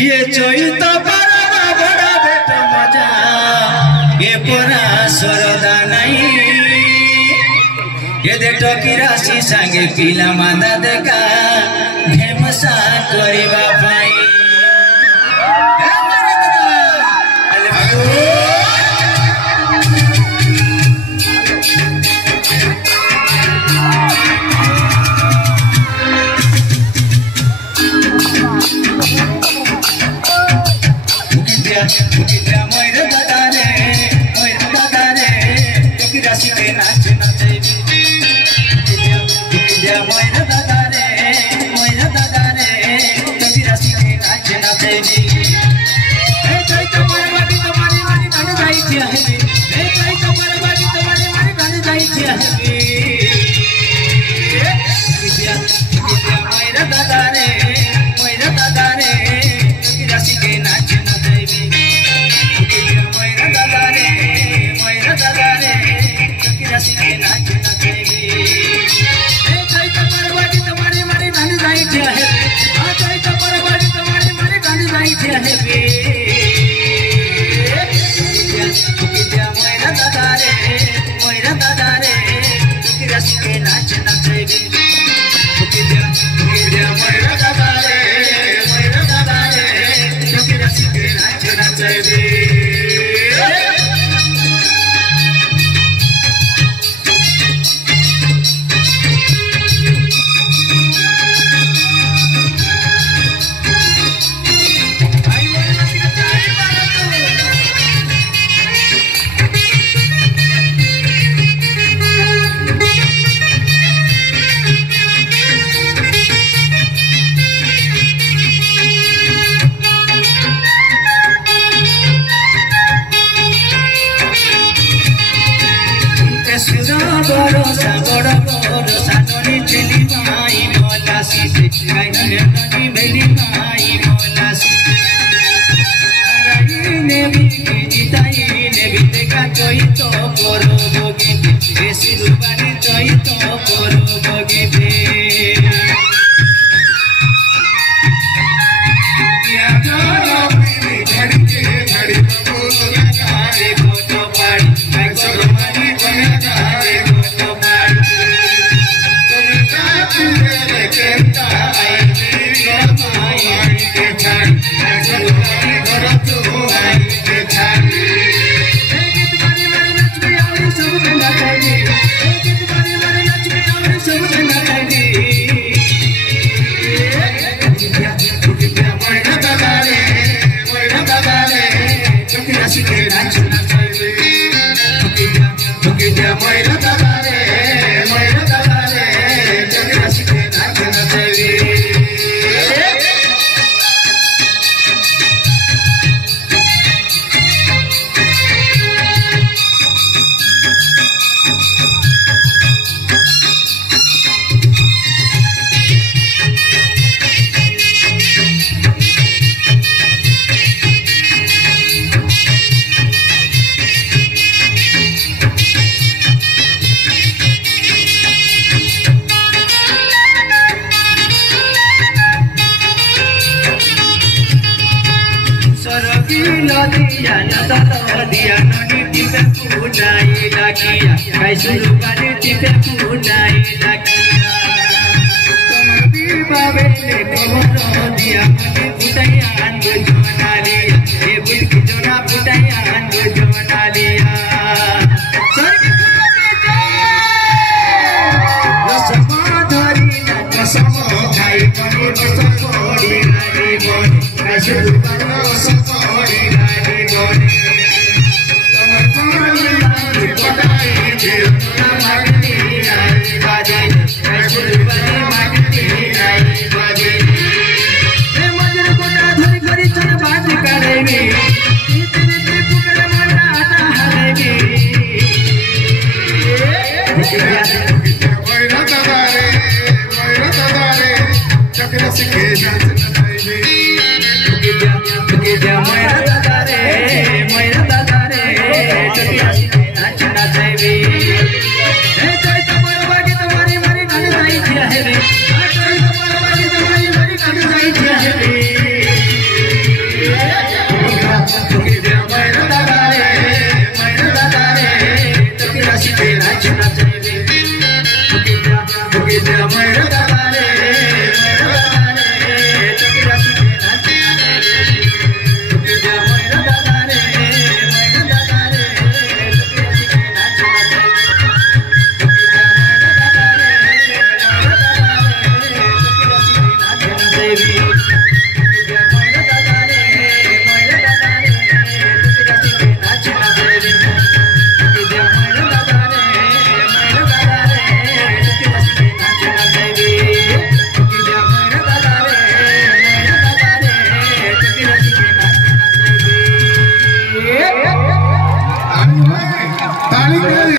ये चैत परवा बड़ा बेट मजा ये परा सरदा नहीं ये देखो की राशि संगे पिला मादा देखा ढेमसा करिबा पाई मोइर दादा रे तो की राशि के नाच नाचे मोइर दादा रे तो की राशि के नाच नाचे ए चाइ तो परबादी तुम्हारी मारी गान जाई छिया हे ए चाइ तो परबादी तुम्हारी मारी गान जाई छिया हे मोइर दादा रे तो की राशि के नाच नाचे Some